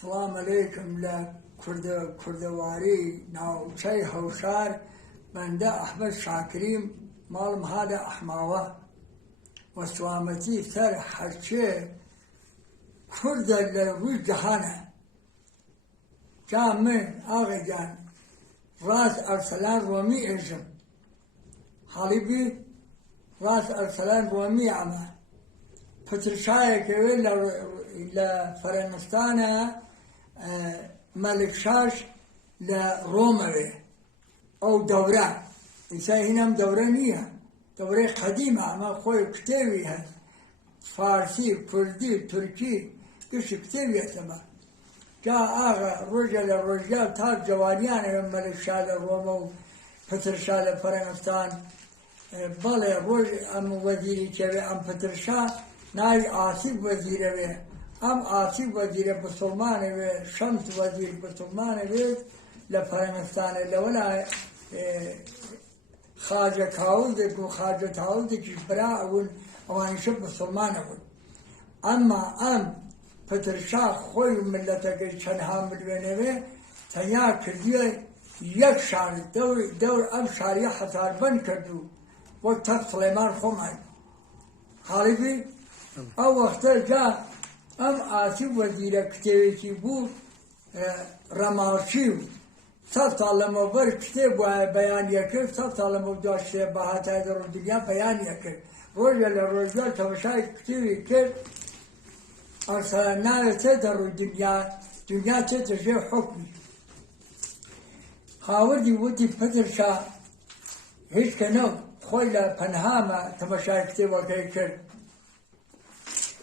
سلام علیکم لکردواری ناوچەی هەوشار بەندە ئەحمەد شاکریم ماڵم هادە ئەحماوە وەسلامەتی سەر هەرچێ کوردە لە ڕووی جەهانە جا من ئاغاجان ڕاست ئەرسەلان ڕۆمی ئێژم حاڵی بی ڕاست ئەرسەلان ڕۆمی ئەمە پترشایەکەوێ لە فەرەنگستانە مەلکشاش لە ڕۆمەوێ ئەو دەورە ئیسا هینەم دەورە نییە دەورەی قەدیمە ئەمە خۆی کتێوی هەست فارسی کوردی تورکی گشتی کتێوی هەستەمە جا ئاغا ڕۆژە لە ڕۆژگار تا جوانیانەوێ مەلکشا لە ڕۆمە و پترشا لە فەرەنگستان بەڵێ ڕۆژ ئەم وەزیری کەوێ ئەم پترشا ناوی ئاسیب وەزیرەوێ ئەم ئاسیب وەزیرە بسڵمانەوێ شەمس وەزیر بسڵمانەوێت لە فەرەنگستانە لەوەلا خاجە کاوزێک و خاجە تاوزێکیش برا ئەون ئەوانیشە بسڵمانەون ئەمما ئەم پترشا خۆی و ملەتەکەی چەندها ملیۆنەوێ تەنیا کردیە یەک شار دەور ئەم شاریە حەساربەند کردو وەک تەق سڵێمان خۆمان حاڵی بی ئەو وەختە جا ئەم ئاسیب وەزیرە کتێوێکی بوو ڕەماڵچی و سەد ساڵ لەمەوبەر کتێب وایە بەیانیە کرد سەد ساڵ لەمە دوای شتێ بە هاتای دەڕۆدنیا بەیانیە کرد ڕۆژە لە ڕۆژگار تەماشای کتێوی کرد ئەرسەلان ناوێت چێتە ڕووی دنیا چێتە ژێر حوکمی هاوردی وتی پترشا هیچ کەنە خۆی لە پەنهامە تەماشای کتێوەکەی کرد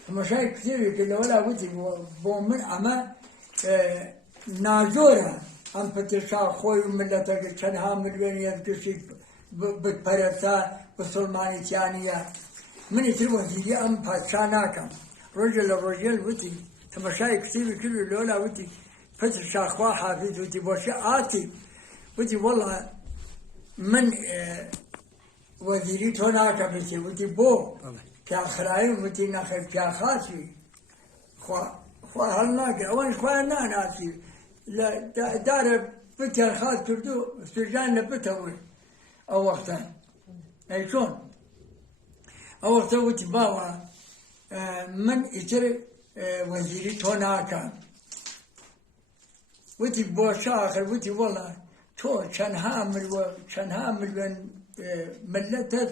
تەماشای کتێوی کرد لەوەلا وتی بۆ من ئەمە ناجۆرە ئەم پترشا خۆی و ملەتەکە چەندها ملیۆنیەت گشتی بتپەرەستە بسڵمانی تیانیە منی تر وەزیری ئەم پادشا ناکەم ڕۆژە لە ڕۆژێل وتی تەماشای کتێوی کرد و لەوەلا وتی پترشا خوا حافیز وتی بۆشی ئاتی وتی وەڵا من وەزیری تۆ ناکەم وتی بۆ پیاخرایی وتی نەخێر پیاخاسی خوا هەڵ ناکرد ئەوانش خۆیان ناناسی لە دارە بتیان خات کردو سوێژان لە بتەوەی ئەو وەختە ئەی چۆن ئەو وەختە وتی باوە من ئیتر وەزیری تۆ ناکەم وتی بۆ شاخر وتی وەڵا تۆ چەندها ملیۆن ملەتت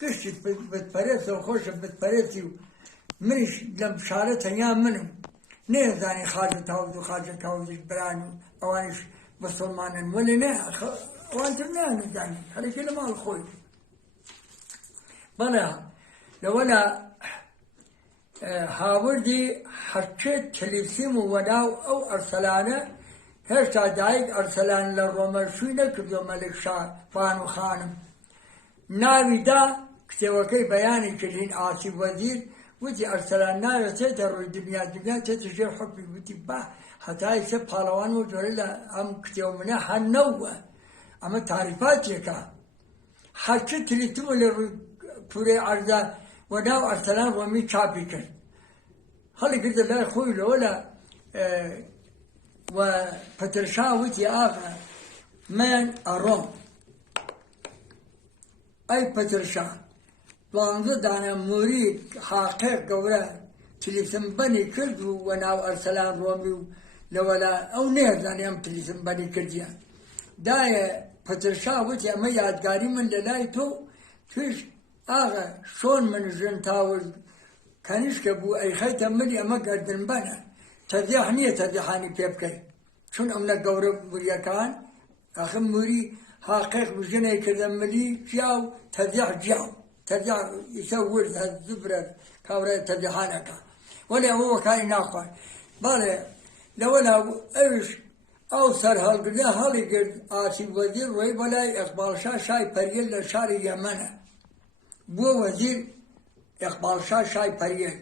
گشتی بتپەرێستەوە خۆشە بتپەرێستی و منیش لەم شارە تەنیا منم نێزانی خاجە تاوز و خاجە تاوزیش بران و ئەوانیش بسڵمانن وەلی نە ئەوانتر نانزانی هەرێکی لە ماڵ خۆی بەڵێ لەوەلا هاوردی هەرچێت تەلیسیم و وەناو ئەو ئەرسەلانە هێشتا دایک ئەرسەلان لە ڕۆمە شووی نەکردو مەلکشا فانو خانم ناویدا کتێوەکەی بەیانی کردین ئاسیب وەزیر وتی ئەرسەلان ناوێت چێتە ڕووی دنیا چێتە ژێر حوکمی وتی با هەتای سێ پاڵەوان و جۆرە لە ئەم کتێوە منە هەنەوە ئەمە تاریفاتێکە هەرچی تلیتمە لە ڕووی پورەی عەرزە وەناو ئەرسەلان ڕۆمی چاپی کرد هەڵی کردە لای خۆی لەوەلا و پترشا وتی ئاغا من ئەڕۆم ئەی پترشا دوانزە دانە موری حاقیق گەورە تلیسمبەنی کرد و وەناو ئەرسەلان ڕۆمی و لەوەلا ئەو نێزانی ئەم تلیسمبەنی کردیە دایە پترشا وتی ئەمە یادگاری من لە لای تۆ توش ئاغا شۆن من ژن تاور کەنیشکە بوو ئەی خەیتە ملی ئەمە گەردنبەنە تەزیح نییە تەزیحانی پێ بکەیت چون ئەم لە گەورە موریەکان ئەخم موری حاقیق ژنەی کردە ملی جیا و تەزیح جیاو تەزیح ئیسە ورد زبرە کاورای تەزیحانەکە وەلی ئەوە وەکاری ناخوان بەڵێ لەوەلا ئەوش ئەو سەر هەڵگردا هەڵی کرد ئاسیب وەزیر ڕۆی بەلای ئەقباڵشا شای پەریل لە شاری یەمەنە بووە وەزیر ئەقباڵشا شای پەریل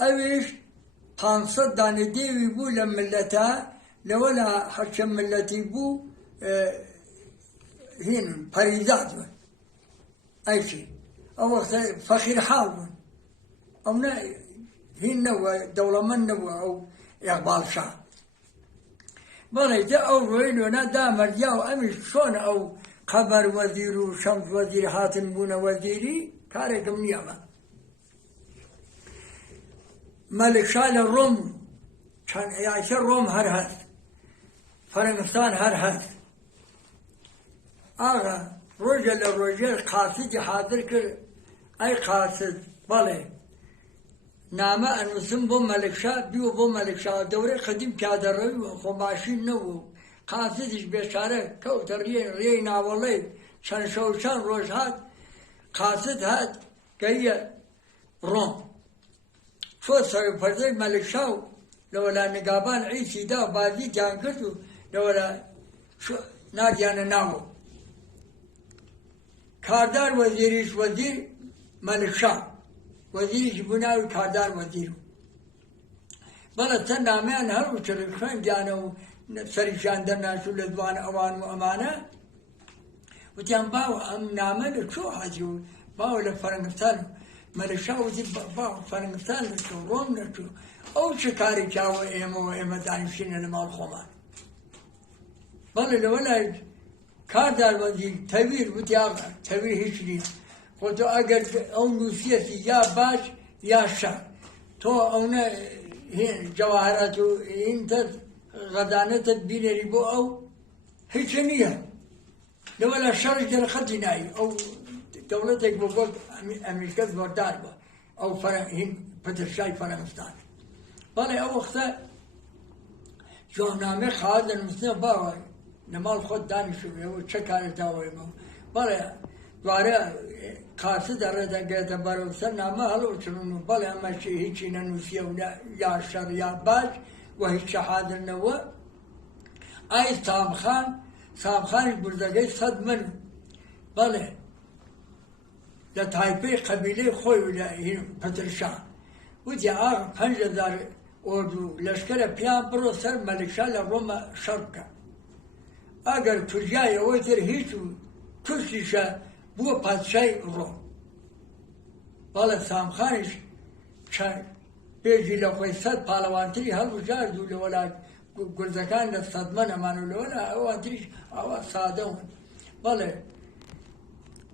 ئەویش 500 دانە دێوی بوو لە ملەتە لەوەلا هەرچەند ملەتی بوو هین پەریزات بوون ئەیچی ئەو وەختە فەقیر حاڵ بوون ئەو هین نەبووە دەوڵەمەند نەبووە ئەو إقبال شاه بەڵێ دە ئەو ڕۆی لۆنا دامەریا و ئەمیش چۆن ئەو قەمەر وەزیر و شەمس وەزیر هاتن بوونە وەزیری کارێکم نییە ئەمە مەلکشا لە ڕۆم چەند یاکە ڕۆم هەر هەست فەرەنگستان هەر هەست ئاغا ڕۆژە لە ڕۆژێ قاسیدی حاضر کرد ئەی قاسد بەڵێ نامە ئەنووسم بۆ مەلکشا بیوە بۆ مەلکشا دەورەی قەدیم پیادەڕەوی خۆ ماشین نەبوو قاسیدیش بێچارە کەوتە ڕێی ناوەڵەی چەند شەو چەند ڕۆژ هات قاسد هات گەیە ڕۆم چۆ سەرپەرزەی مەلکشا و لەوەلا نگابان عیسی دا و بازیتیان کرد و لەوەلا نادیانە ناوە کاردار وەزیریش وەزیر مەلکشا وەزیریش بوو ناوی کاردار وەزیر بەڵێ چەند نامەیان هەرو چرک خوێندیانە و سەریشیان دەرناشوو لە دوان ئەوان و ئەمانە وتیان باوە ئەم نامە لە چۆ هاتی و باوە لە فەرەنگستان مەلکشا وتی باوە فەرەنگستان نەچوو ڕۆم نەچوو ئەو چ کاری کاوە ئێمە دانیشتینە لە ماڵ خۆمان بەڵێ لەوە لای کاردار وەزیر تەویر وتی ئاغا تەویر هیچ نیست خۆ تۆ ئەگەر ئەو نووسیەتی یا باش یا شەر تۆ ئەوە جەواهرات و ئینتر غەدانەتت بینێری بۆ ئەو هیچ نییە لەوە لە شەڕی دەرەخەتی نایی ئەو دەوڵەتێک بۆ گۆت ئەمریکا زۆردار بووە ئەو پەترشای فەرەنگستان بەڵێ ئەو وەختە جوابنامەی خەڵات دەنووسنە باوە لە ماڵ خۆت دانیشتوویەوە چه کارێک داوەیەوە بەڵێ دوارە قاسد ڕێدەگرێتە بەرەو سەر نامە هەڵەوچڕون و بەڵێ ئەمە هیچی نەنووسیە و یا شەڕ یا باش و هیچ حادرنەوە ئای سامخانیش بردەگەی سەد من بەڵێ لە تایپەی قەبیلەی خۆی و لە پەترشا وتی ئاغا 5,000 ئۆردو لەشکرە پیان بڕۆ سەر مەلکشا لە ڕۆمە شەڕ بکە ئەگەر کوژای ئەوەی تر هیچ و کوشتیشە بووە پادشای ڕۆم بەڵێ سامخانیش پێشی لە خۆی سەد پاڵەوانتری هەڵبژارد و لە وەلات گورزەکان لە سەدمە نەمان و لەوەلا ئەوانتریش ئەوە سادەون بەڵێ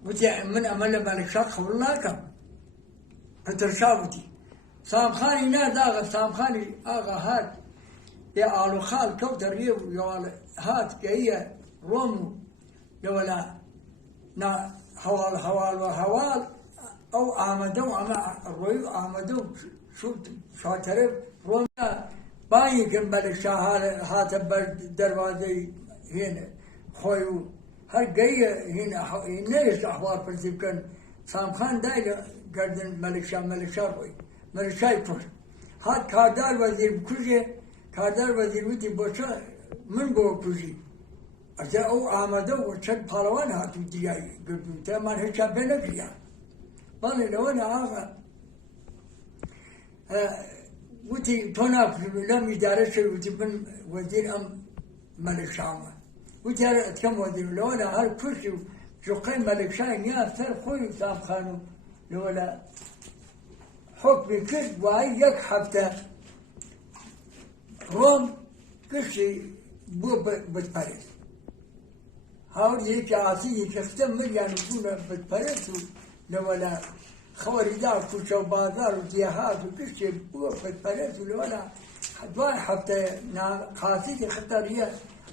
وتی من ئەمە لە مەلکشا قبوڵ ناکەم پەترشا وتی سامخانی ناداغە سامخانی ئاغا هات بێ ئاڵوخاڵ کەوتە ڕێ و هات گەیە ڕۆم و لەوەلا هەواڵ ئەو ئامادە و ئەمە ڕۆی و ئامادە و شاتەرە ڕۆمە بانیکن مەلکشا هاتە بەر دەروازەی هێنە خۆی و هەر گەیە نەیشت ئەحوال پرسی بکەن سامخان دای لە گەردن مەلکشا ڕۆی مەلکشای کوشت هات کاردار وەزیر بکوژێ کاردار وەزیر وتی بۆ چە من بۆ کوژی ئەجا ئەو ئامادە و چەند پاڵەوان هاتوو دیایی گردوون تەمان هیچیان پێ نەکریا بەڵێ لەوە ئاغا وتی تۆ ناکوژی لەم ئیدارە شەوی وتی من وەزیر ئەم مەلکشامە وتی هەر ئەتکەم وەزیر لەوە هەر کوشتی و جوقەی مەلکشای نیا سەر خۆی و سامخان و لەوە حکمی کرد وای یەک هەفتە ڕۆم گشتی بووە بتپەرست هاوڕ یەکی ئاسیی کەختە مریان بوونە بتپەرست و لەوەلا خەوەریدا کوچە و بازار و جێهات و گشتی بووە بتپەرست و لەوەلا دوای هەفتە قاسیدی خەتە ڕیە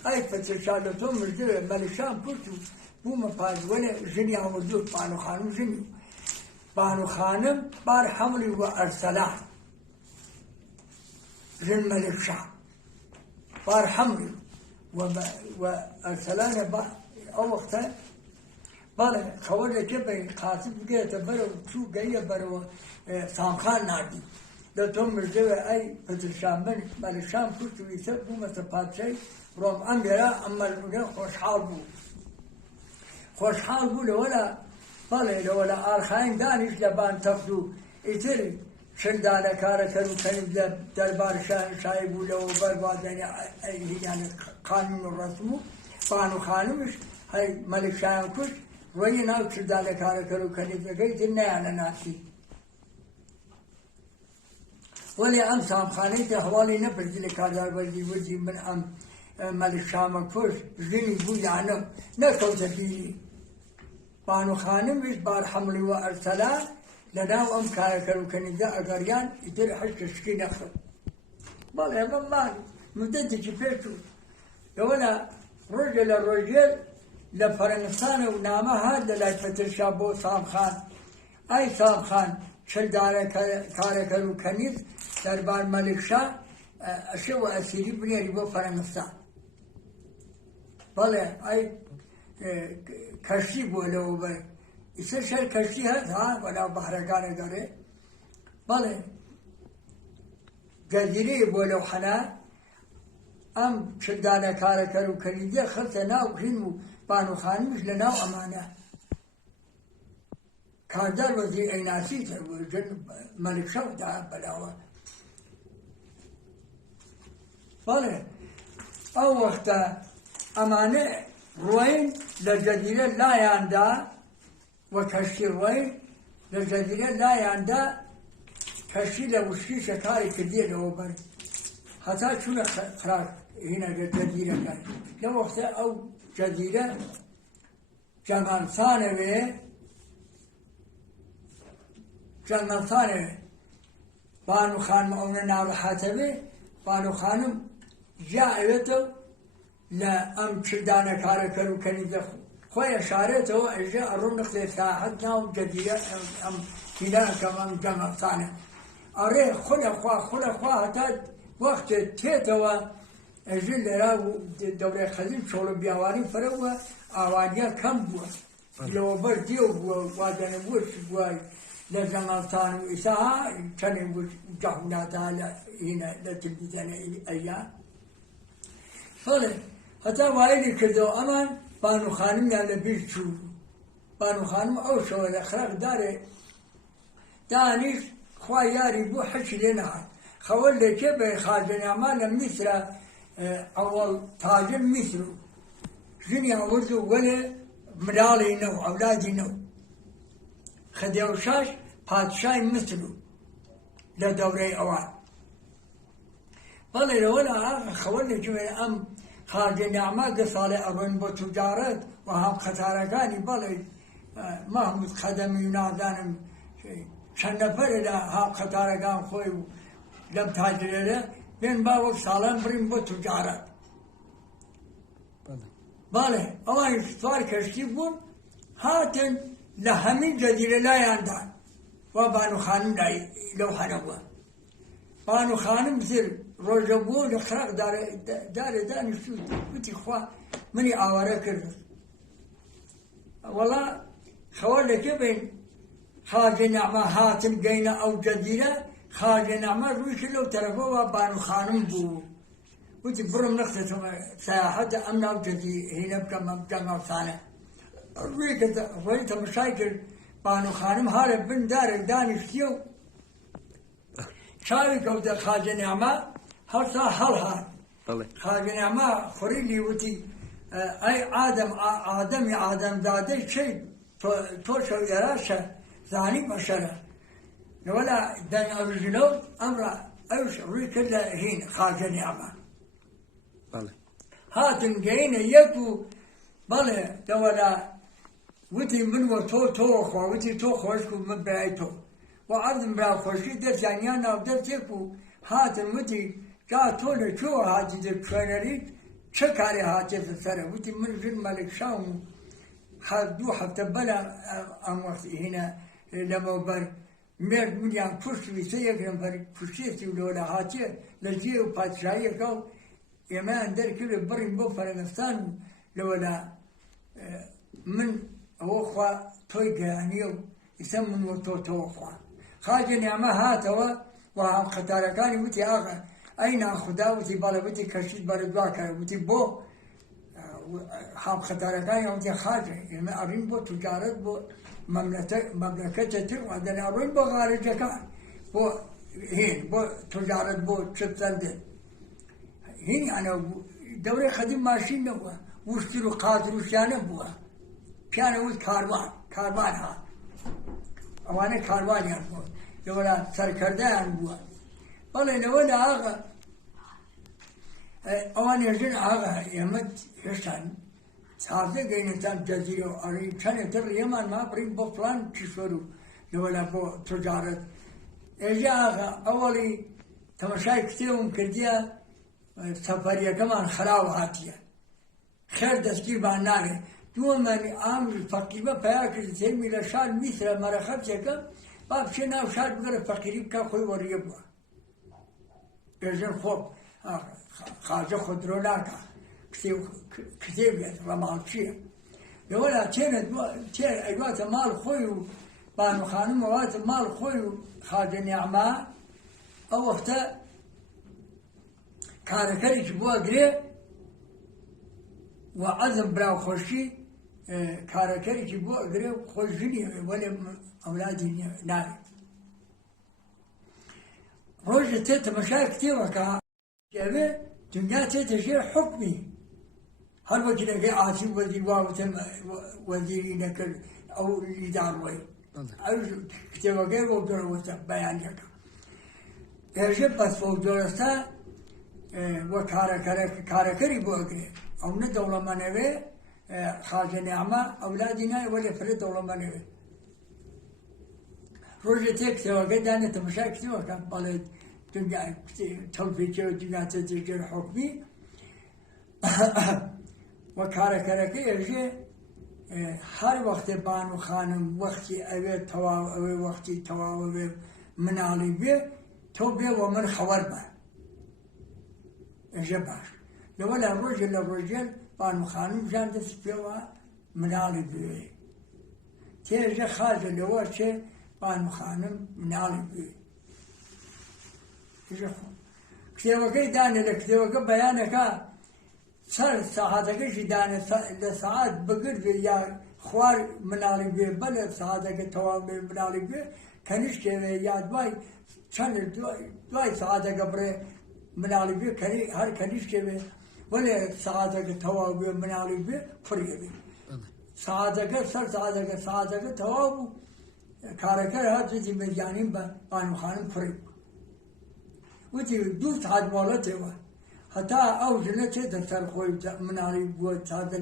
ئای پەترشا لە تۆ مردوێ مەلکشام کوشت و بوومە پازوەنە ژنی ئاوردوو بانو خانم ژنی بانو خانم بار حملی و ئەرسەلان ژن مەلکشا بار حملی و ئەرسەلانە ئەو وەختە بەڵێ خەوەرێکە بە قاسد بگێتە بەرەو چوو گەیە بەرەوە سامخان نردی لە تۆ مردوێ ئەی پەترشا من مەلکشام کوشت و ئیسە بوومەتە پادشای ڕۆم ئەم لێرە ئەم مەلکە خۆشحاڵ بوو لەوەلا بەڵێ لەوەلا ئاڵخاین دانیش لە بانتەخت و ئیتر شندانە کارەکەن و کەنیم لە دەربار شای بوو لەوە بەربادەنی قانون و ڕەسم و بانو خانمش هەی مەلکشایان کوشت ڕۆیی ناو شندانە کارەکەن و کەنیفەکەی تر نەیانە ناسی ولی ئەم سامخانەی هەواڵی نەپردی لە کارداربەری وردی من ئەم مەلک شامە کوش ژنی بوو یانە نەکەوتە بیری بانو خانمش بار حملی و ئەرسەلا لەناو ئەم کارەکەروکەنیدا ئەگەریان ئیتر حشتشکی نەخڕ بەڵێ ئەمە مان مدەتێکی پێش و لەوەلا ڕۆژێ لە ڕۆژێر لە فەرەنسانە و نامە هات لە لای پەترشا بۆ سامخان ئای سامخان چلدارە کارەکەروکەنیت دەربار مەلکشا ئەشێوە ئەسیری بنێری بۆ فەرەنسان بەڵێ ئای کەشتی بۆ لەوە بەر ئیسە شەر کەشتی هەست ها بەناو بەحرەکانە گەڕێ بەڵێ جەزیرەیە بۆ لەو حەنا ئەم چلدانە کارەکەروکەنیدە خەڵتە ناو هین و بانوخانمش لە ناو ئەمانە کاردار وەزیر ئەیناسی ژن مەلکشەودا بەلاوە بەڵێ ئەو وەختە ئەمانە ڕۆین لە جەزیرە لایاندا وە کەشتی ڕۆین لە جەزیرە لایاندا کەشتی لە وشکی شەکاری کردیە لەوە بەر هەتا چوونە قرار هینە جەزیرەکە لەو وەختە ئەو جەزیرە جەنگەڵسانەوێ بانو خانم ئەوە ناڕەحەتەوێ بانو خانم جا ئەوێتە لە ئەم چلدانە کارەکەروکەنیدە خۆی ئەشارێتەوە ئەژێ ئەڕۆم نەختێ ساحەت ناو جەزیرە ئەم هینەکەم ئەم جەنگەڵسانە ئەڕێ خولەخوا هەتا وەختێ تێتەوە ئەژێ لێرا دەورەی خەزیم چۆڵە بیاوانی فەرەوە ئاوانیە کەم بووە لەوە بەر دێو بووە وادەنەبووە بووە لە جەنگەڵسان و ئیسا چەندێ جەهوناتا لە هینە لە تلڤیزیۆنە ئەیان بەڵێ هەتا وایەلی کردەوە ئەمان بانو خانمیان لە بیر چوو بانو خانم ئەو شەوە لە خراق دارێ دانیشت خوا یاری بوو حەچی لێ نەهات خەوە لێکێ بە خاجەناما لە میسرە ئەوەڵ تاجر میسر و ژنیان ورد و وەلێ منداڵی نەو ئەولادی نەو خدێوشاش پادشای مسر و لە دەورەی ئەوان بەڵێ لەوەلا خەوە لێکێ ئەم خاجەناما دە ساڵێ ئەڕۆین بۆ توجارەت و هەم قەتارەکانی بەڵێ مەحموود خەدەمی و نازانم چەند نەفەرە لە هاو قەتارەکان خۆی و لەم تاجرێرە بێن با وەک ساڵان بڕین بۆ توجارەت بەڵێ ئەوانی سوار کەشتی بوون هاتن لە هەمین جەزیرە لایاندا وا بانو خانم لەو هەنە بووە بانو خانم زر ڕۆژە بووە لە خراق دارێ دانیشتو وتی خوا منی ئاوارە کرد وەڵا خەوە لەکێ بین خاجەناما هاتن گەینە ئەو جەزیرە خاجەناما ڕووی کرد لەو تەرەفەوە بانو خانم بوو وتی بڕم نەختێتەوە سەیاحەتە ئەم ناو هینە بکەم ئەم جەنگەڵسانە ڕووی کردە ڕۆی تەماشای کرد بانو خانم هارە بن دارێک دانیشتیە و چاوی کەوتە خاجەناما هەرسا هەڵهات خاجەناما خوڕیلی وتی ئەی ئادەمی ئادەمزادەی چی تۆ شەو ئێراشە زانی بەشەرە لەوەلا دەنگ ئەوژنە و ئەمڕە ئەوش ڕووی کرد لە هین خاجەناما هاتن گەینە یەک و بەڵێ دەوەلا وتی من وە تۆ خۆ وتی تۆ خۆش و من برای تۆ و عەردم برا خۆشی دەستیانیان ناو دەستێک و هاتن وتی جا تۆ لەکوێوە هاتی دە کوێنەریت چه کاری هاتێتە سەرە وتی من ژن مەلکشام و دوو هەفتە بەلا ئەم وەختی هینە لەمەوبەر مرد منیان کوشتی سێ یەک نەفەر کوشتێتی و لەوەلا هاتیە لە جێ و پادشاییەکە و ئێمەیان دەرکردێ بڕین بۆ فەرەنسان و لەوەلا من ئەوە خوا تۆی گەیانیە و ئیسە من وە تۆ خوا خاجەناما هاتەوە و هەم قەتارەکانی وتی ئاغا ئەی ناخودا وتی بەڵێ وتی کەشتیت بەرە دواکەوە وتی بۆ هەم قەتارەکانی وتی خاجە ئێمە ئەڕین بۆ توجارەت بۆ مەملەکەتە تر و دەناڕۆین بۆ خارجەکان بۆ هین بۆ توجارەت بۆ چت چەندێ هینیانە دەورەی خەدیم ماشین نەبووە وشتر و قازروشیانە بووە پیانە وت کاروان هات ئەوانە کاروانیان بووە لەوەلا سەرکەردەیان بووە والله لولا آغا أوان يجن آغا يمد يشتان سازه گینتان جزیره آری چنه تر یمان ما بریم با فلان کشورو لولا با تجارت اجا آغا اولی تماشای کتیرم کردیا سفریه کمان خراب هاتیه خیر دستگیر بان ناره دومانی عامل فقیبه پیا کرد سیمی لشار میسر مرخب چکم باب چه ناو شار بگره فقیری بکا خوی وریه بوا اجن خوب خارج خود رو ناکا کتیبیت و مالچیه یولا چه ایوات مال خوی و بانو خانم وات مال خوی و خارج نعمه او وقتا کارکری که بوا گره و عزم براو خوشی کارکری که بوا گره خوش جنیه ولی اولادی ناره روز تماشای کتیبه که جبه دنیا تجيء حكمي هل وجد في عاصم وزير واوتم وزيري نكر او الادار وي كتاب غير وجر وسط بيان لك يجب بس وجرستا وكارا كري بوغري او نه دوله منوي خارج نعمه اولادنا ولا فرد دوله منوي روجتك سواء دانه تمشاك سواء كان بالد دنیا توفیق و دنیا تجربه حکمی و کارکرکی اجه هر وقت بانو خانم وقتی اوه تواو اوه وقتی تواو اوه منالی بی تو بی و من خبر با اجه باش لولا روجل بانو خانم جان دست بی و منالی بی تی اجه خارج لوا چه بانو خانم منالی بی كتابك دانه لكتابك بيانك صار ساعاتك شي دانه لساعات بقرب يا خوار منالي بي بل ساعاتك توام منالي بي كنيش كيف يا دواي كان دواي ساعاتك بري منالي بي كني هر كنيش كيف ولا ساعاتك توام منالي بي فريبي ساعاتك صار ساعاتك توام كاركر هذا مجانين بانو خانم فريب وتي دوست عاد مالته و حتى أوجنا تقدر سرخوي منالي بوت هذا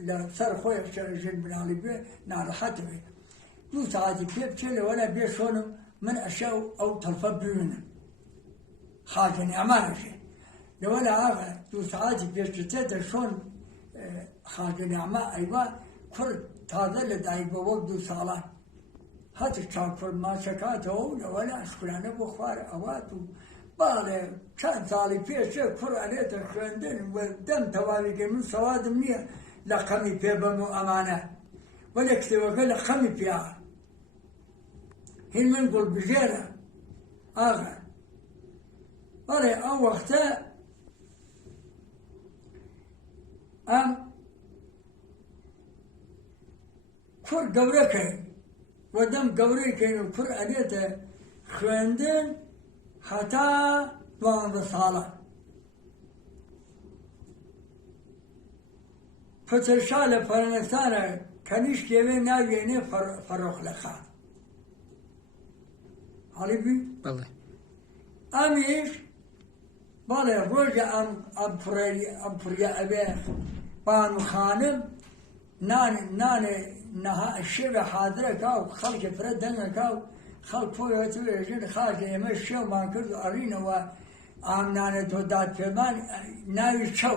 لا سرخوي شرجين منالي بيه نار حتى دوست عاد كيف شيء ولا بيشون من أشياء أو تلفظ بينه خاجني أمانة شيء ولا هذا دوست عاد بيش تقدر شون خاجني أما أيوة كل هذا اللي دايق بوقت دوست على هذا شافر ما شكاته ولا أشكرانه بخار أواتو باله چند سالی پیش قرآنیت خوندن و دم توالی که من سوادم نیه لقمی پی بمو امانه ولی کتوکه لقمی پیا هین من قل بجیره آقا ولی آن وقتا ام کور گوره کن و دم گوره کن و قرآنیت خوندن حتى دوام رسالة فترشالة فرنسانة كنيش كيوه ناويني فروخ لخا حالي بي؟ بالله أميش بالله روجة أم فريا أبيخ بانو خانم نها الشبه حاضرة كاو خلق فرد دنگا كاو خلق فوق وتوجد خارج يمشي وما كرد أرينا وعمنا تودات فيمان ناوي شو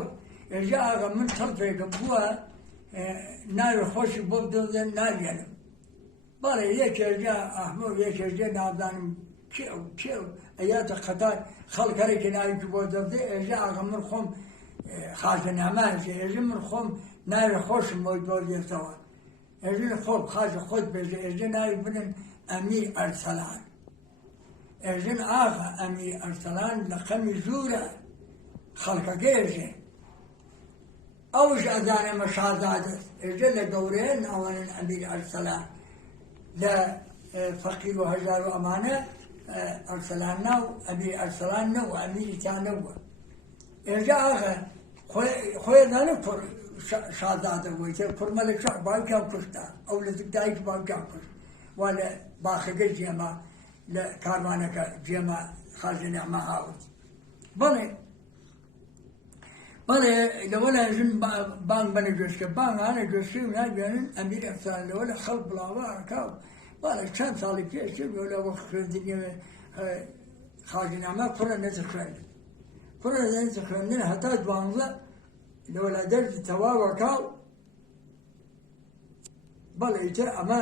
جاء من طرفك بوا ناوي خوش بودو ناوي أنا بله یک جا أحمد یک جا نابدان کیو آیات خطا خلق هری که ناوی بودو جاء من خم خارج نعمه جا من خم ناوي خوش موجود يسوا جا خوب خارج خود بجا جا ناوي بنن أمير أرسلان إجن آغا أمير أرسلان لقمي زورا خلق جيجي أوج أذان مشاهدات إجن لدورين أولا أمير أرسلان لا فقير وهجار وأمانة أرسلان نو أمير أرسلان نو أمير تانو إجا آغا خوي ذاني فر شاهدات ويتر فر ملك شعب باقي كشتا أو لذكتايك باقي كشتا ولا باخذ جيما لكارمانك جيما خارج نعمة هاود بله لولا جن بان بني جوشك بان أنا جوشي من بينن أمير أفسان لولا خلق بلا كاو بله كم سالي فيش ولا وقت الدنيا خارج نعمة كلنا نتخرن حتى دوانزا لولا درج تواوا كاو بله يجر أما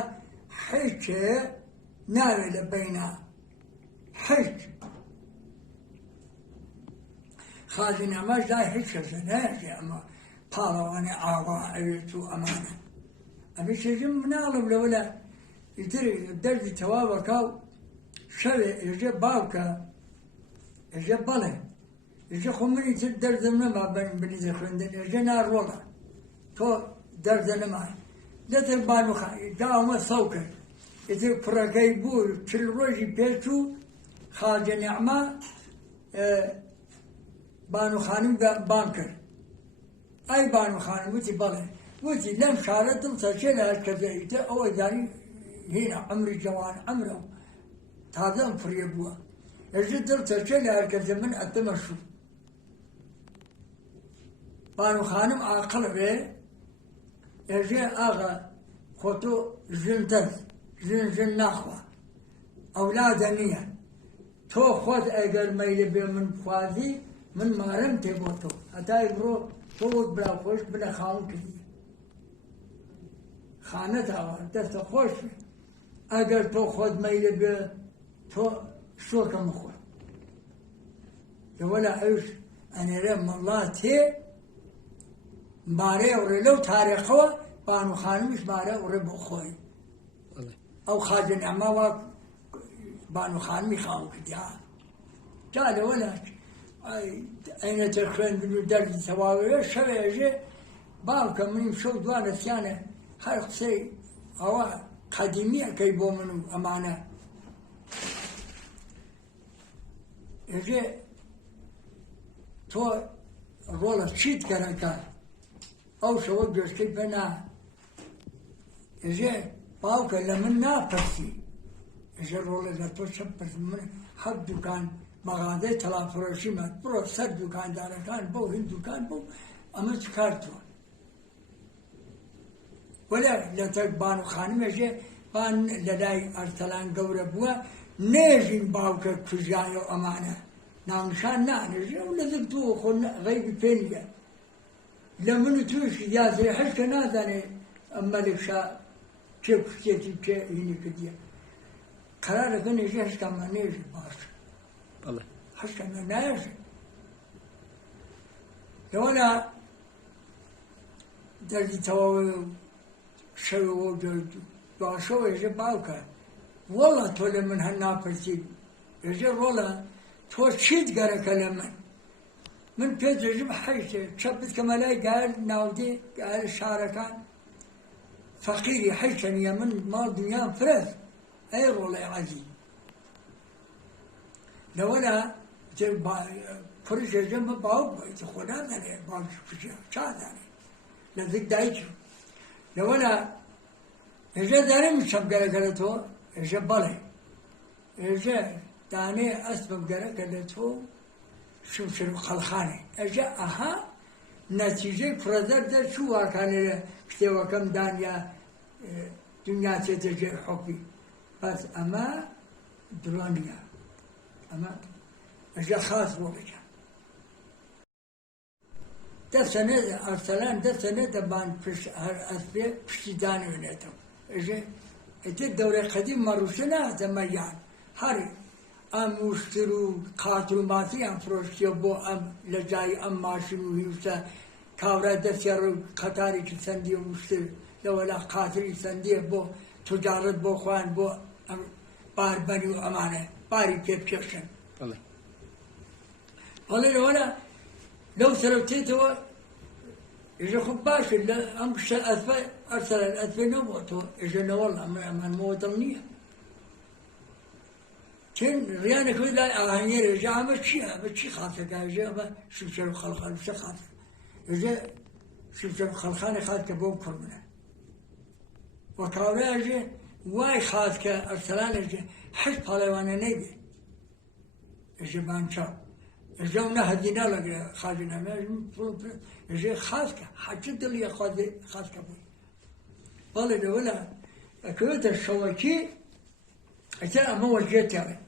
حيك ناوي لبينا حيك خارج نعمة جاي حيك زناجي أما طالوا أنا عاوا أبيتو أمانة أبي شيء منالب لولا يدري درج تواوا كاو شوي يجي باوكا يجي بله يجي خمري تدر زمنا ما بني زخرندن يجي نار رولا تو دردن معي لا تبانو خا داوما صوكر إذا فرقي بول كل روجي بيتو خارج نعمة بانو خانم بانكر أي بانو خانم وتي بله وتي لم شارت تلصق كذا إذا أو يعني هنا عمري جوان عمره هذا أمفري أبوه يجي تلصق كذا من أتمشوا بانو خانم عاقل به يجي آغا خطو زن نخوة أولادنية تو خود اگر ميل بي من خوازي من مارم تبوتو حتى يبرو تو بلا خوش بلا خان كدي خانه تاوا دست خوش اگر تو خود ميل بي تو شو كم خو ولا عيش أنا رم الله تي مباري ورلو تاريخه بانو خانمش باري ورب خوي أو خارج نعمة و بانو خانمي خاو كديها جال ولا أين تخرن بدو درج سواوي شبه يجي بانو كمني شو دوانة ثانية خلق سي أو قديمية كيبو منو أمانة يجي تو رولا تشيت كان أو شو جوز كي بنا يجي باوك لمن نافسي يجي رولا زتو شبر من حد دكان مغازي تلا فروشي ما برو سر دكان دار كان بو هند دكان بو أما شكرتو ولا لا تبانو خانم يجي بان لداي أرسلان قورة بوا نيجين باوك كجايو أمانة نامشان نانجي ولا زبطو خلنا غيب فينيا لمن توش يا زي حش كنازاني أما لكشا كيف كيف هني كديا قرار كن يجي حش كمان نيجي باش الله حش كمان نيجي لولا درجة تواوي شو وجود باشو يجي باوكا والله تولي من هالنافسي يجي والله توشيد قال كلامن من بيت يجيب حيشه شبت كمالاي قال ناودي قال شاركان فقيري حيشن يا من مال دنيا فرز اي رولا عزيز لو انا فرش جنب باوب تخونا ذا باوب شاذاني لذيك دايتشو لو انا اجا داري مش قالتو اجا بالي اجا تاني أسبب قالتو شو خلخاني أجا أها نتيجة فرزر ده شو كان كتوا كم دانيا دنيا تتجي حبي بس أما درانيا أما أجا خاص ولجا ده سنة أرسلان ده سنة بان فش أسبي فش داني ونيتو أجا الدورة قديم مروشنا زمان هاري ام مشترو قاتل ماسی ام فروشی بو ام لجای ام ماشینو هیوسا کاورا دستیارو قطاری که سندی مشتر لولا قاتلی سندی بو تجارت بو خوان بو ام بار بنیو امانه باری کیف کشن الله ولی لولا لو سربتي تو يجي خب باش ام ارسل الأسفل نموتو يجي والله من موطنيه كن ريانا كذا أهني رجع بتشي خاطر كذا شوف شو خلخان شو خاطر رجع شوف شو خلخان خاطر بوم كرمنا وكاوراجي واي خاطر كأرسلان رجع حس بالوانا نبي اجي بانشا اجونا هدينا لك خاجنا ما اجي خاسك حجد اللي خاسك ابوي والله دولا اكيد الشوكي اجي اما وجهت يعني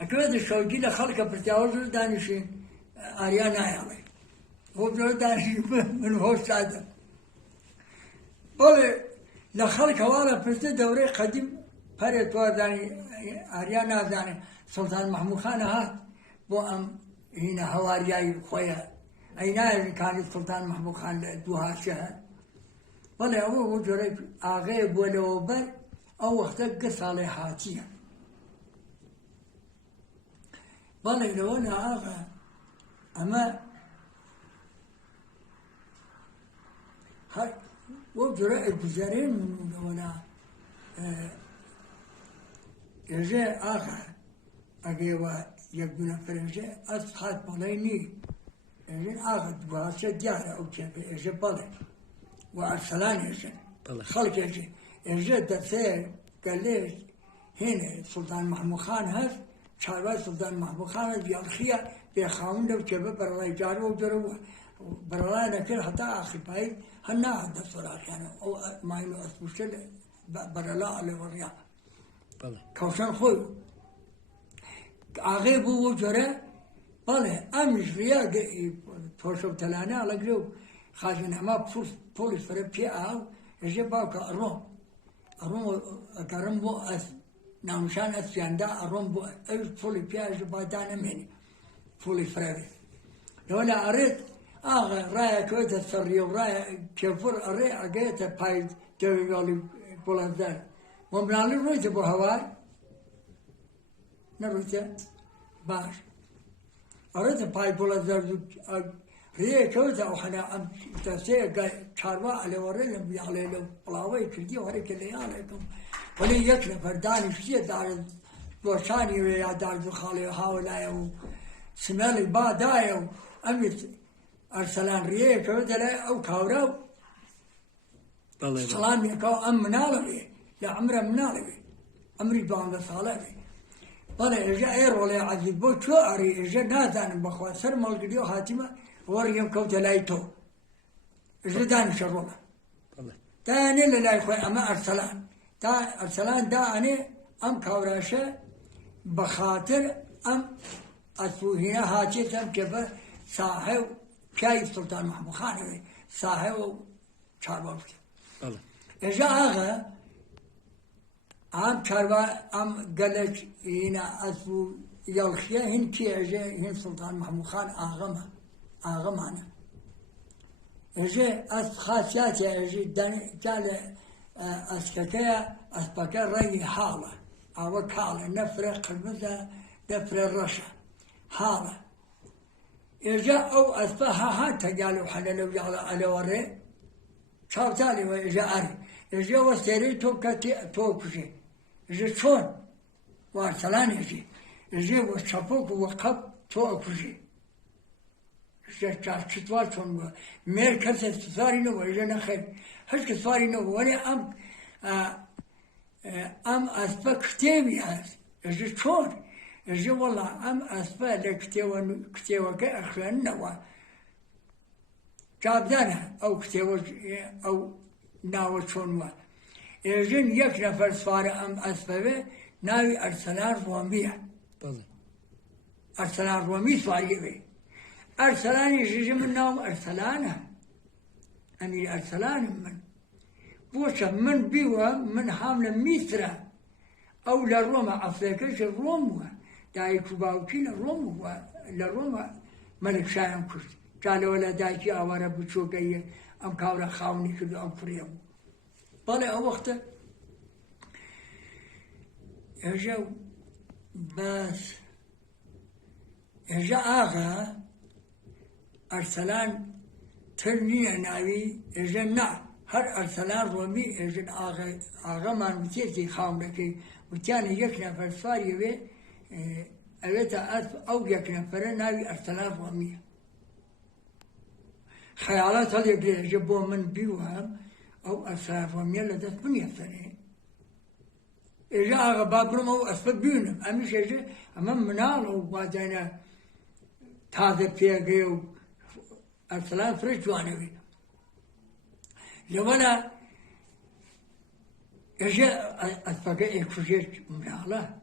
اكيد الشوكي لخلق بتجاوز دانشين اريانا يعني هو دانشين من هو ساده والله لخلق والا بس دوري قديم فريت واداني اريانا داني سلطان محمود خان هات بو ام هنا هوارياي خويا اينا كان سلطان محمود خان دوها شهر والله هو جريب اغيب ولو بر او وقت قص على حاتيه والله لو انا اغا اما هاي وجرى الجزارين ولا يجي آخر أجيوا يبدون فرنجة أصحاب بوليني يجي آخر بواسطة جارة أو شيء يجي بالي وأرسلان يجي خلق يجي دفير قال ليش هنا سلطان محمود خان هذا شعبان سلطان محمود خان بيالخيا بيخاون لو شباب برا يجارو وجروا برا نكر حتى آخر باي هنا هذا صراحة يعني أو ما إنه أسبوعين برا لا على وريا كوشان خوي عغيب وجرا بالله أمش رياض توشوا تلانا على جو خاجنا ما بوليس فربي أو يجيبوا أروم كرم بو أس نامشان أسياندا أروم بو أي بوليس بيا يجيبوا دانا مني بوليس فربي لولا أريد رايا كويت السرية ورايا كفر أريد أجيت بايد جوالي بولندر ومنالي رويت بهواي نرويت باش أريد بايد بولندر ريه كويت أو حنا أم تسيء شاروا على ورينا بيعلى لو بلاوي كردي وريك اللي عليكم ولي يكره فرداني شيء دار وشاني ويا دار دخالي هؤلاء وسمالي بعدايو أمي أرسلان ريه كويت لا أو كاورو سلام يكو أم منالبي لا عمره منالبي عمري بان صالحي طلع إجا إير ولا عذبو شو أري إجا نادان بخوا سر مالقديو هاتمة وريم كوت لايتو إجا دان شرونا تاني لا يخوي أما أرسلان تا أرسلان دا أني أم كاوراشة بخاطر أم أسوهنا هاتي تم كبا صاحب شايف سلطان محمود خان صاحب شاربوفكي إجا آغا عم شاربا أم قلت هنا أسو يالخيا هنتي إجا هن سلطان محمود خان آغا معنا إجا أس خاصياتي إجا داني جال أسكتيا أسبكا رأي حالة أو حالة نفرق قلبزة نفرق الرشا حالة إجا أو أسبها هاتا قالوا حنا لو على وري شاب تالي وإجا أري إجا وستيري توكشي إجا شون وارسلان إجا وشابوك وقب توكشي إجا شتوال شون مير كرسة تساري نو إجا نخير هش كساري نو ولي أم أسبا كتابي هاس إجا شون إجا والله أم أسبا لكتاوة كأخوان نوا جابدانا أو كتاوة أو ناوة شونوا إجن يك نفر صار أم أسبابه ناوي أرسلان رومية أرسلان رومي صاريبه أرسلان يجي من نوم أرسلانه أني أرسلان من بوشة من بيوة من حامل ميسرة أو لروما أفريقيا الروم داي كوباوكين الروم لروما ملك شايم كرد قالوا ولا دايكي أوارا بتشوكي أم كاورا خاوني كدو أم فريم طلع وقته اجا بس اجا آغا أرسلان ترنية ناوي اجا نا هر أرسلان رومي اجا آغا ما نمتيزي خاونكي وتاني يك نفر صاري بي أبيتا أو يك نفر ناوي أرسلان رومي خيالات هذه جابوا من بيوهم أو أسرافهم يلا دست بني سنة إجا آغا بابرم أو أسفل بيونم أمش إجا أمام منال وبعدين تازه فيها و أرسلان فرش وانوي لولا إجا أسفل إكفشيش مناله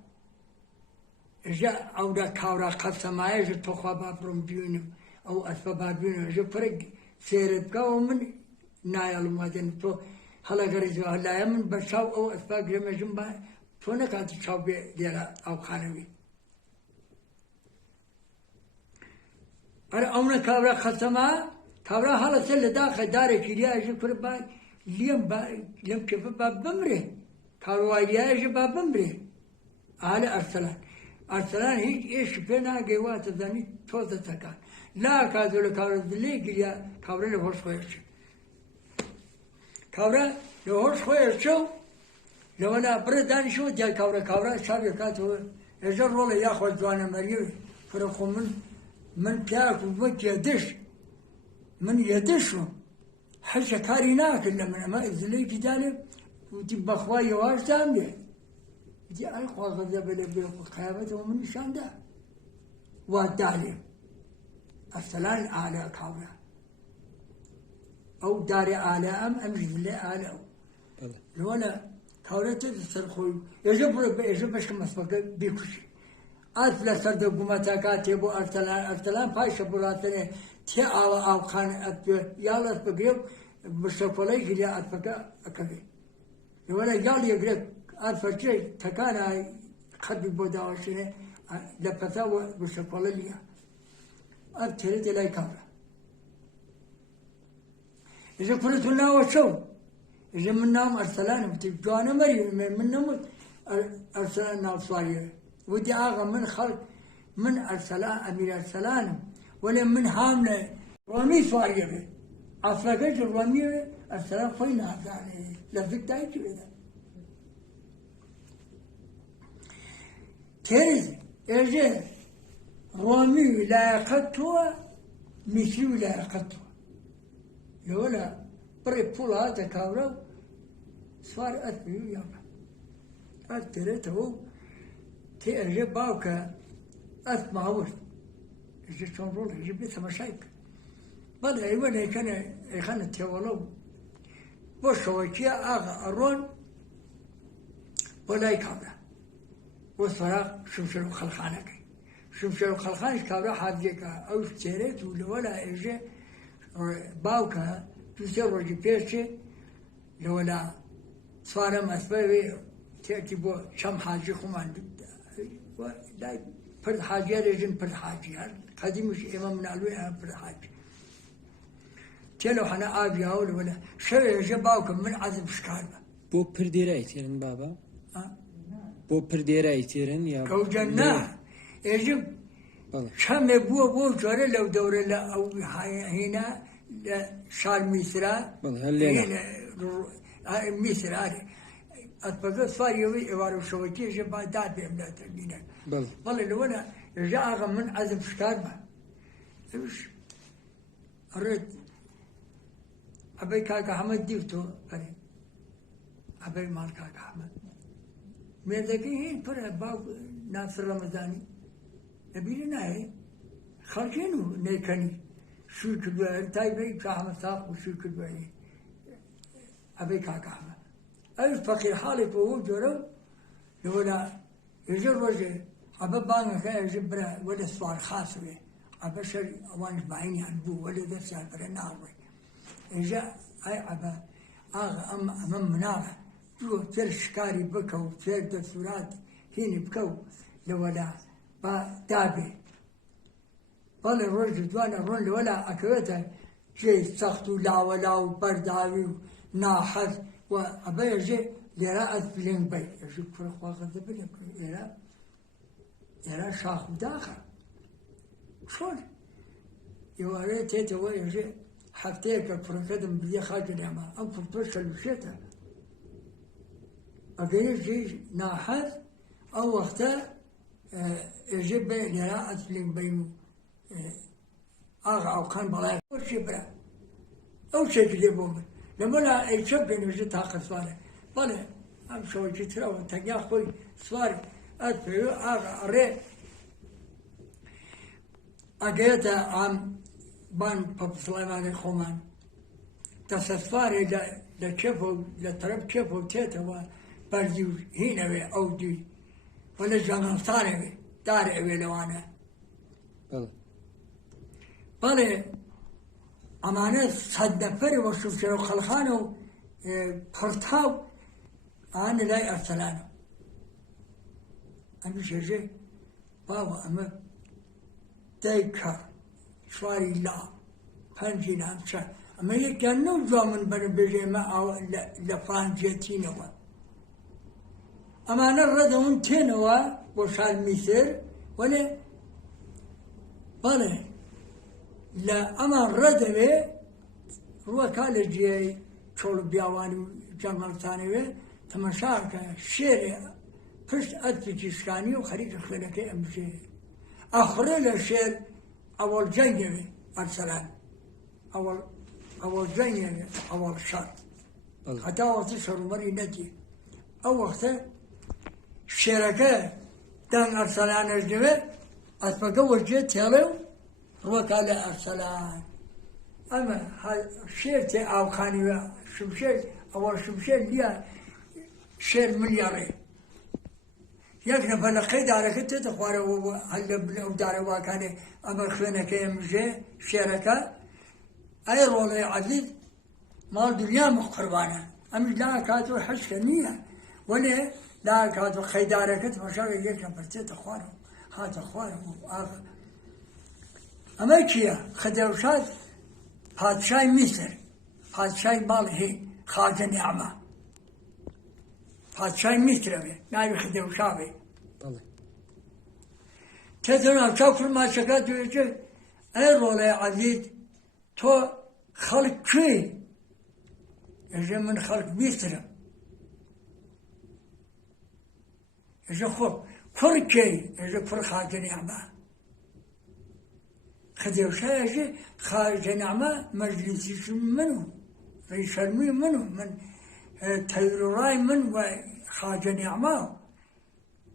إجا أودا كاورا قسم إجا تخوا بابرم بيونم أو أسفل بابيونم إجا فرق سيربكا ومن نايل وبعدين تو هلا غريزو هلا يمن بشاو أو أسفل جمجم با تونا كانت تشاو بيلا أو خانوي أنا أمنا كابرا خصما كابرا هلا سل داخل داري كليا إيش كربا ليم كيف باب بمره كاروا إيش باب بمره على أرسلان هيك إيش بينا جوات الزني توزع سكان لا كذول كابرا دلي كليا كابرا له هوش خويش كابرا له هوش خويش شو لو أنا بردان شو جا كابرا شابي كاتو إجر ولا ياخذ جوانا مريم فرقوا من بياك ومن يدش حشا كاريناك إلا من ما إذلي في جانب وتبقى خواي واش تامي دي أي خوا غزة بلا قيامته ومن شان ده والدالي السلام على كاورا أو داري على أمشي اللي على ولا كاورا تتصرخوا يجب باش كمسبق بيكوشي أصل سرد حكومتك تبو أرسلان فايش براتني تي أو خان يالس بقيب بشكلي كذا أتفكر أكذي ولا يال يقرب أتفكر تكانا خد بوداوشني لفتاوى بشكلي ليا أبترد إلى كامرة إذا كنت لنا وشو إذا من نام أرسلان بتجوانا مريم من نام أرسلان ناصاريه ودي آغا من خلق من أرسلان أمير أرسلان ولا من حاملة رومي صاريه به أفلقيت الرومي أرسلان فين هذا يعني لفك دايتي بذا كيرز إيجي رومي لا يقتوى مثلي لا يقتوى يولا بري بولا هذا كاورو صار أثبيو يابا أثبيته تي أجيب باوكا أسمع ورد إيش تنظر يجيب لي مشاكل بعد أيوة كان تيولو وشويكيا أغا أرون ولا يكابرا والصراخ شمشلو خلخانك شمشلو خلخانك كابرا حاجيكا أو سيرت ولا إيجي باوكا تسير رجي بيشي لولا صارم أسبوعي تأتي بو شم حاجي خمان لا فرد حاجية رجيم فرد حاجية قديمش إمام من علوية فرد حاجي تلو حنا آبي هول ولا شيء جباوكم من عزم شكالة بو پرديرا يتيرن بابا بو پرديرا يتيرن يا كوجنا يجب شام بو جوري لو دوري لا أو هنا شال ميسرا هنا ميسرا أتبقى صار يوي إوارو شوكي جبا دار بيملات المينا والله لو أنا رجع من عزم شكاربة إيش أريد أبي كاكا أحمد ديفتو قريب أبي مال كاكا أحمد ميردكي هي فرق باو ناصر رمضاني نبيلنا هي خالجينو نيكاني شو كبير تايبي كاحمد صاح وشو كبير أبي كاكا أحمد أي فقير حالي فهو جرو ولا يجر وجه أبى بانك كان يجبره ولا سؤال خاص به أبى شر أوان بعيني عن بو ولا درس عن برنامج إجا أي أبى أمام منارة جو تل شكاري بكو تل دستورات هيني بكو لولا با دابي بل الرجل دوانا الرجل ولا أكوته شيء سختو لا ولا وبرداوي وناحز وأبى يجي لراءة بلين بي يجي فرق واقع بلين يرى شاخ داخل شون يوريت هو يجي حفتيك فرقدم بلي خاجر يا ما أم فرطوش الوشيتا أبي يجي ناحز أو وقتا يجيب لراءة بلين بينو أغا أو كان بلاي أو شبرا أو شيء كده بومن لما لا يشوف إنه جت هاك صالح بله ئەم شەوەی ترەوە تەنیا خۆی سوار ئەرپێ ئەڕێ ئەگەیەتە ئام بان پەپسڵایمانی خۆمان دەسە سوارێ لە کێفە و لە تەرەف کێفە و تێتەوە بەرزی و هینەوێ ئەو دوی وە لە ژەنگەڵستانەوێ دارە ئەوێ لەوانە بەڵێ ئەمانە سەد نەفەرێ وە شوفێر و خەڵخانە و پڕتاو ئانە لای ئەرسەلانە ئەمی شێژێ باوە ئەمە دایکە شواری لا پەنجی نامچە ئەمە یەکیان نەو جوا من بەرە بێژێ ئەمە لە فانجێتینەوە ئەمانە ڕەدەون تێنەوە بۆ شار میسر وەلێ بەڵێ لە ئەمان ڕەدەوێ ڕووەکا لە جێی چۆڵ بیاوانی و جەنگەڵستانەوێ تەمەشاکە شێرێ پشت ئەرپێکی شکانی و خەریکە خوێنەکەی ئەمژێ ئەخڕێ لە شێر ئەوەڵ جەنگەوێ ئەرسەلان ئەوەڵ جەنگەوێ ئەوەڵ شەڕ هەتا وەختی شەڕومەری نەدی ئەو وەختە شێرەکە دەنگ ئەرسەلانەش دەوێ ئەسپەکە وەرجێ تێڵێ و ڕووەکا لە ئەرسەلان ئەمە شێر تێ ئاوخانیوە شمشێر ئەوەڵ شمشێر لیە شێر ملیاڕێ یەک نەفەر لە قەی دارەکە تێتە خوارەوە هەر لە ئەو دارەواکانێ ئەمە خوێنەکەی ئەمژێ شێرەکە ئەی ڕۆڵەی عەزیز ماڵ دنیا قوربانە ئەمیش لا کاتۆ حەشکە نییە وەلێ لا کاتۆ قەی دارەکە تەماشاکە یەک نەفەر تێتە خوارەوە هاتە خوارەوە ئاغا ئەمە کییە خەدەوشاد پادشای میسر پادشای ماڵ هێ خاجە نیعمە پادشای میسرەوێ ناوی خەدەوشاوێ تێتە ناوچاو فرماچەکە دوێژێ ئەی ڕۆڵەی عەزیز تۆ خەڵک کوێ ئێژێ من خەڵک میسرم ئێژە خۆ کوڕ کێی ئێژە کوڕ خاجە نیعمە خەدەوشا ئێژێ خاجە نیعمە مەجلیسیش من و ڕیشەرمووی من و من تەیروڕای من و خاجە نیعمە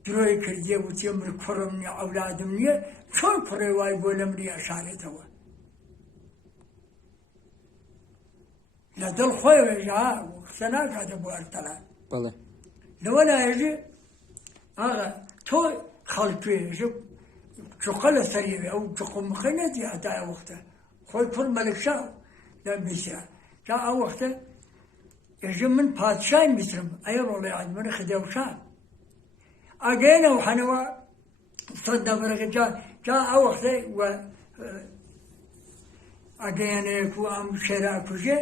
درۆی کردیە وتیە من کوڕم نییە ئەولادم نییە چۆن کوڕێ وای بۆ لە منی ئەشارێتەوە لە دڵ خۆیەوێژە قسە ناکاتە بۆ ئەرسەلان لەوە لایەژێ ئاغا تۆ خەڵکوێ ژە چوقە لە سەریەوێ ئەو چقمخەی نەدی هەتا ئەو وەختە خۆی پڕ مەلکشاو لە میسرە جا ئەو وەختە ئێژە من پادشای میسرم ئەیە ڕۆڵەی عەزیز من خەدەوشا ئەگەیەنەوە حەنەوە سەد نەفەرەکە جا ئەو وەختە وە ئەگەیەنەیەک و ئەم شێرە ئەکوژێ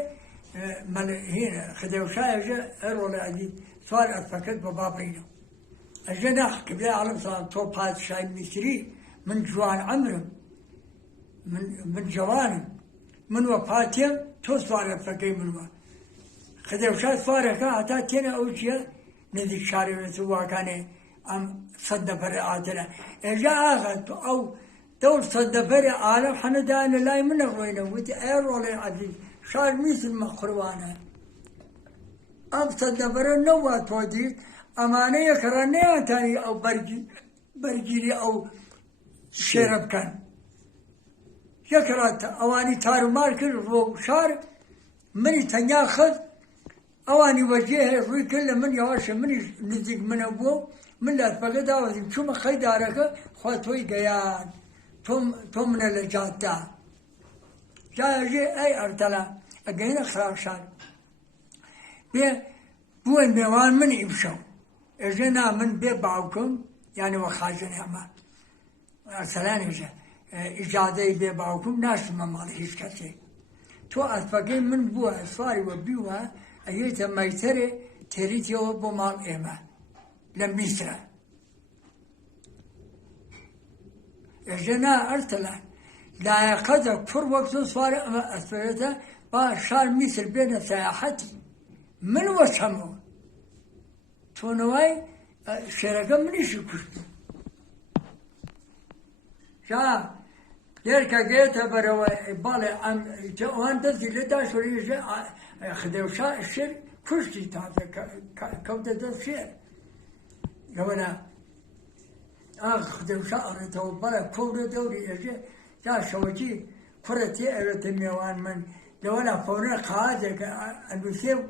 هینە خەدەوشا ئێژە ئەی ڕۆڵەی عەزیز سوار ئەسپەکەت بە بابڕینەوە ئەژە ناخ قیبلەی عالەم سەڵام تۆ پادشای میسری من جوان عەمرم من جوانم من وەفاتێم تۆ سوار ئەسپەکەی منوە خەدەوشا سوارەکە هەتا تێنە ئەو چیە نزیک شارەوێت و واکانێ ئەم سەد نەفەرە ئاترە ئێژە ئاغا تۆ ئەو دەور سەد نەفەرە عالەم حەنەدا لە لای منە ڕۆینە وتی ئەی ڕۆڵەی عەزیز شار میسرمە قوربانە ئەم سەد نەفەرە نەوە تۆ دیت ئەمانە یەکەڕە نەیانتانی ئەو بەرگیری ئەو شێرە بکەن یەکەڕە ئەوانی تارومار کرد ڕۆ شار منی تەنیا خەت ئەوانی وەجێ هەیە ڕووی کرد لە من یاواشە منیش نزیک منە بووە من لە ئەسپەکە داوەزیم چوومە قەی دارەکە خوا تۆی گەیان تۆ منە لە جاددا جایەژێ ئەی ئەرسەلان ئەگەینە خراپشار بێ بووە نێوان منی ئیمشەو ئێژێ نا من بێ باوکم یانەوە خاجە نیعمە ئەرسەلان ئێژە ئیجازەی بێ باوکم ناچمە ماڵی هیچ کەسێک تۆ ئەسپەکەی من بووە سواری وە بیوە ئەیێتە مەیتەرێ تێریتەوە بۆ ماڵ ئێمە لە میسرە ئێژە نا ئەرسەلان لایەقەتە کوڕ وەک تۆ سوارە ئەمە ئەسپەرێتە با شار میسر بێنە سەیاحەتی من وەچەمەوە تۆنەوای شێرەکە منیشی کوشتم جا لێرکە گێتە بەرەوە باڵێ ئەوان دەستی لێ داشۆری ژێ خەدەوشا شێر کوشتی تازه کەوتە دەست شێر لەوەنا خدەوشا ئەڕێتەوە بەڵێ کەورە دەوری ئێژێ جا شەوەکی کوڕە تێ ئەوێتە میێوان من لەوەنا فەورە قاعدێک ئەنووسێ و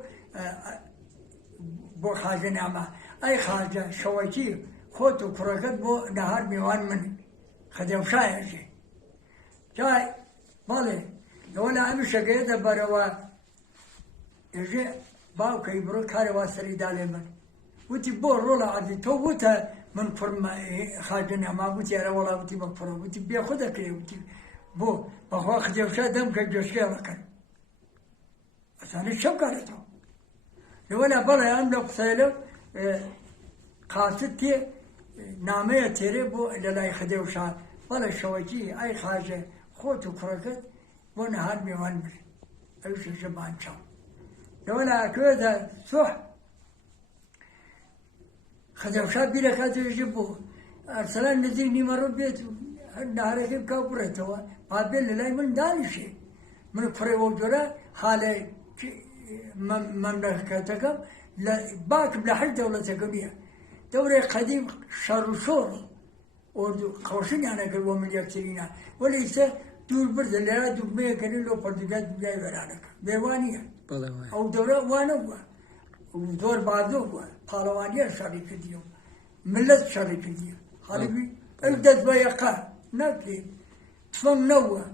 بۆ خاجە نامە ئەی خاجە شەوەکی خۆت و کوڕەکەت بۆ نەهار میێوان من خدەوشا ئێژێ جای بەڵێ لەوەنا ئەمی شەگەیەتە بەرەوە ئێژێ باوکەی بڕۆ کارەوە سەریدا لێ من وتی بۆ ڕۆڵە عەزیز تۆ وتە من کوڕم خاجە نەما وتی ئەرە وەڵا وتی بە کوڕە وتی بێخۆ دەکرێ وتی بۆ بەخوا خدێوشا دەم کە جۆشکێڵەکەن ئەسانە شەو کارێتەوە لەوەلا بەڵێ ئەم لە قسەی لەو قاست تێ نامەیە تێرێ بۆ لە لای خدێوشا بەڵێ شەوەکی ئەی خاجە خۆت و کوڕەکەت بۆ نەهار میێوان بر ئەو شەشە بانچاو لەوەلا ئەکوێتە سوح خدەوشا بیرەکاتێژی بۆ ئەرسەلان نزیک نیمەڕۆ بێت و نهارەکەی بکا بڕێتەوە پابێت لە لای من دانیشێ من کوڕێوە جۆرە حالە مەملەکەتەکەم باکم لە هەر دەوڵەتەکە نییە دەورەی قەدیم شەڕ و شۆڕ خۆشنیانەکرد بۆ من یەکترینە وەلی ئیستا دوور بردە لێرە دوگمەیەکەنی لۆ پەردوگات دنیای وێرانەکە بێوانیە ئەو دەورە وانە بووە زۆر بازۆ بووە پاڵەوانیە شەڕی کردیە و ملت شەڕی کردیە حاڵبی ئەو دەست بە یەقا نەکرێ تفەم نەبووە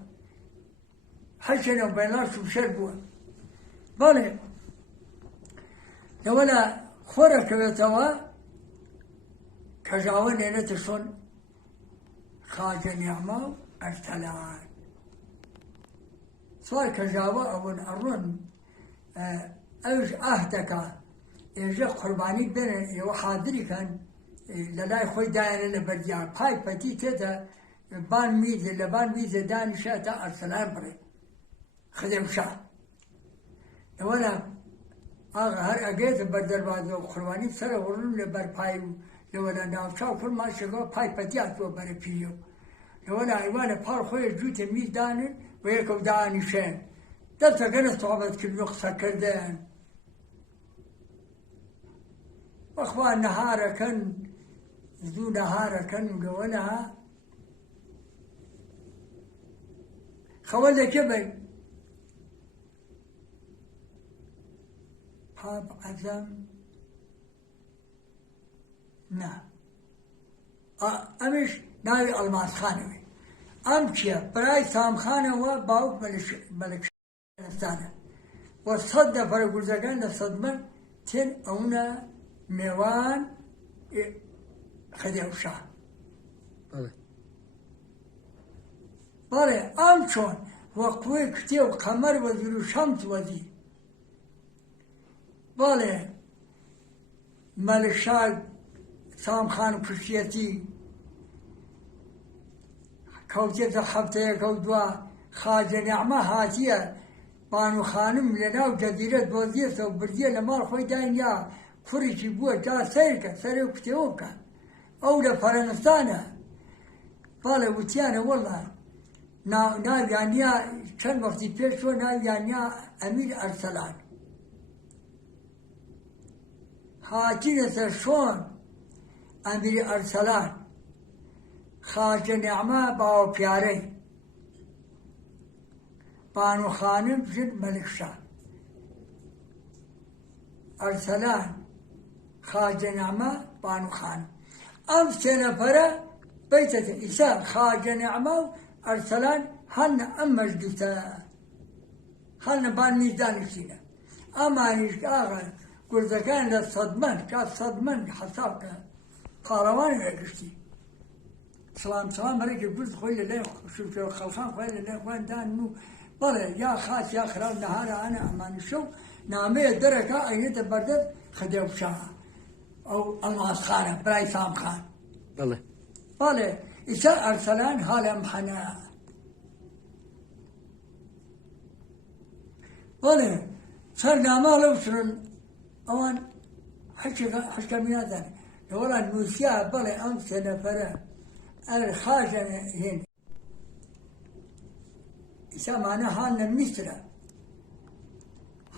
حەشێنە بەێناش و شەر بووە بەڵێ لەوەلا خۆرەکەوێتەوە کەژاوە نێنێتە شۆن خاجە نیعما و ئەرسەلان سوال کەژاوە ئەوەن ئەڕۆن ئەوش ئاهدەکە ئێژە قوربانی بێنن ئێوە حادریکەن لە لای خۆی دایانە لە بەردیا پای پەتی تێدا بان میزە لە بان میزە دانیشە تا ئەرسەلان بڕێ خدێوشا لەوەلا ئاغا هەر ئەگەیتە بەردەربازەوە قوربانی سەرە وڕن لە بەرپای و لەوەلا ناوچاو فرماشەکەەوە پای پەتی هاتووە بەرە پیرە و لەوەلا ئەیوانە پاڵ خۆی جووتە میز دانن و یەکەو دانیشێن دەستەکەنە سۆحبەتکردن و قسەکردن بەخوا نەهارەکەن زوو نەهارەکەن و لەوەلا خەوە لەکێ بەی پاپ عەزەم نا ئەمیش ناوی ئەڵماسخانەوەی ئەم چییە برای سامخانەوە باوک مەلەکشانە وە سەد نەفەرە گورزەکان لە سەدمەن تێن ئەوونە میێوان خدێوشا بەڵێ ئەم چۆن وە قوێ کتێ و قەمەر وەزیر و شەمس وەزیر بەڵێ مەلکشا سامخان کوشتێتی کەوتێتە هەفتەیەکە و دوا خاجە نیعما هاتیە بانو خانم لە ناو جەزیرە دۆزیێتەوە بردیە لە ماڵ خۆی داینیا کوڕێکی بووە جا سەیرکە سەرێ و کتێوە بکە ئەو لە فەرەنستانە باڵێ وتیانە وەڵا ناویانیا چەند وەختی پێش تۆ ناویانیا ئەمیر ئەرسەلان هاتیە سەر شۆن ئەمیری ئەرسەلان خاجە نیعما باوەپیارەی بانو خانم ژن مەلکشا ئەرسەلان خاجە نیعما بانو خانم ئەم سێ نەفەرە بەیتەتە ئیسا خاجە نیعما و ئەرسەلان هەنە ئەم مەجلیسە هەنە بان میزدانیشتینە ئەمانیش ئاغا گورزەکان لە سەدمەن کات سەدمەن حەسابکە پاڵەوانی وێگشتی سلام هەرێکی گورز خۆی لە لای شوکەوە خەڵخان خۆی لە لای خۆیان دان و بەڵێ یا خاچ یا خراو نەهارە ئەنە ئەمانی شەو نامەیە دەرەکە ئەینێتە بەردەست خدێوشا ئەو ئەڵماسخانە برای سامخان بەڵێ ئیسا ئەرسەلان هەڵەم حەنە بەڵێ سەر نامە لەو سرن ئەوان حشکەمی نازانێت لەوەڵان نووسیا بەڵێ ئەم سێ نەفەرە ئەر خاجە هێن ئیسا مانە هانە میسرە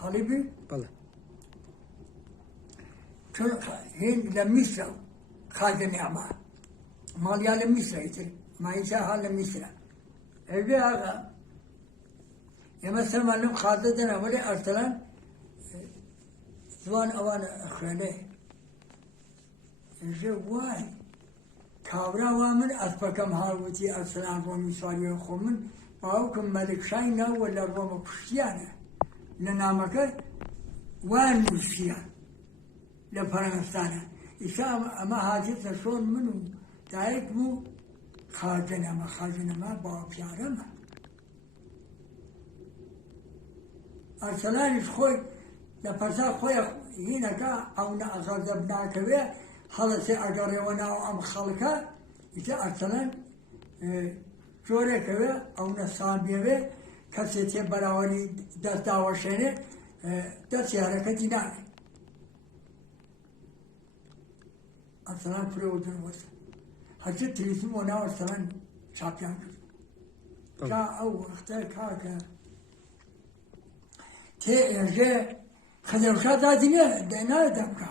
هەڵی بی چون هین لمصر خارج نعمة ماليا لمصر يتر ما يشاها لمصر أبي آغا يا مثلا معلوم خالدنا ولي أرسلان زوان أوان أخراني يجي واي كابرا وامن أسبكم هاوتي أرسلان رومي سوالي خومن باوكم ملك شاينا ولا روما كشتيانا لنامك وان مشتيان لفرنسانا إيشا أما حاجت شون منو دايك مو خاجنا ما باوكيارما أرسلان خوي لپسا خوی هینا که اونا غضب ناکوه حالا سه اگر ونا ام خلقه ایتا ارسلان جوره کوه اونا سانبیه کسی تی براوانی دست داوشنه دستی حرکتی نانه ارسلان فرودن واسه هرچه تلیسم ونا ارسلان چاپیان کرد جا او وقته که تی ارجه خدمشا دادينه دينا دمكا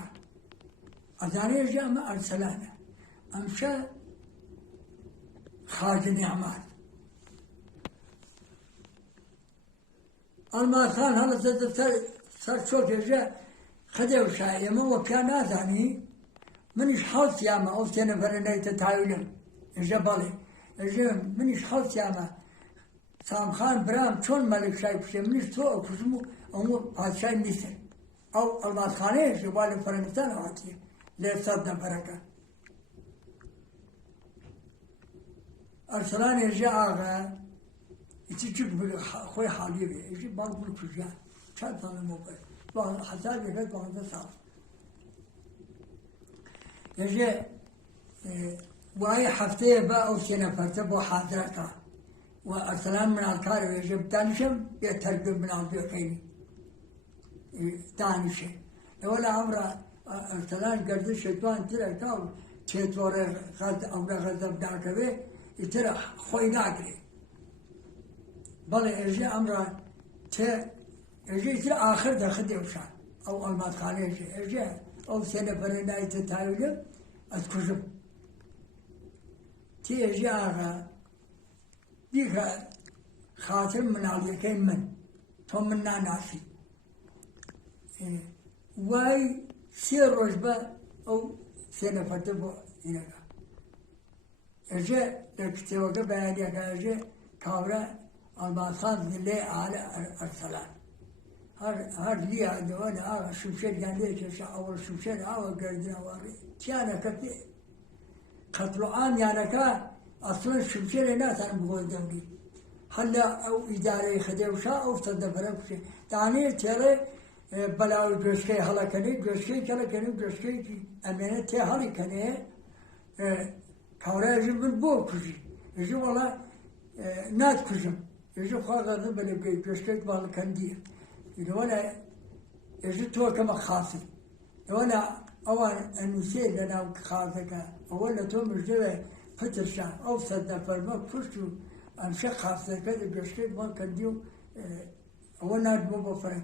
أذاني جاء ما أرسلانه أمشى خارج نعمات المارسان هلا صار شوك جاء خدمشا يما وكان أذاني منش حوت ياما أو تنفرنا يتتعاونون جبالي منش حوت ياما سام خان برام چون ملك شايف شيء منش تو أكسمو أمو بادشاہ نیستن او الماس خانه جوال فرنگستان آتیه لیفصد نفرکه ارسلان ارجع آغا ایچی چک بگه خوی حالیه بگه ایچی باق بلو کجا چند سال موقع حساب یکت 12 سال ارجع وای هفته با او 3 نفرته با حاضرکه و ارسلان من الکار ارجع بتانشم یا تربیه من البیقینی دانشه ولا عمره ارسلان قرد الشيطان ترى كاو تشيتور غد عمره غضب داكبه ترى خوي ناقري بل ارجع عمره ارجع ترى اخر دخل يوشا او المات خانه ارجع او سنه برنا يتتايل اذكرهم تي ارجع ديك خاتم من عليك من ثم من ناسي واي سير رجبة أو سنة فتبو هنا إرجع لكتوجا بيانيا كأرجع كابرا الماسان اللي على أرسلان هر لي عندنا شوشر يعني كيش أول شوشر أول قردنا واري كيانا كتي قتل عام يعني كا أصلا شوشر الناس أنا بقول دولي هلا أو إدارة خدمة أو صدفرة شيء تاني ترى بلاو جوشكي حالا کنی جوشكي كلا کنی جوشكي کی امانه ته حالی کنی کاره اجی من بو کجی اجی والا نات کجم اجی خواه غرده بله جوشكي بالا کندیه اینو والا اجی تو کما خاصی والا اوان انوسی لنا خاصه که اولا تو مجده فترشا او صد نفر ما پشتو امشه خاصه که جوشكي بالا کندیو اولا نات بو بفرن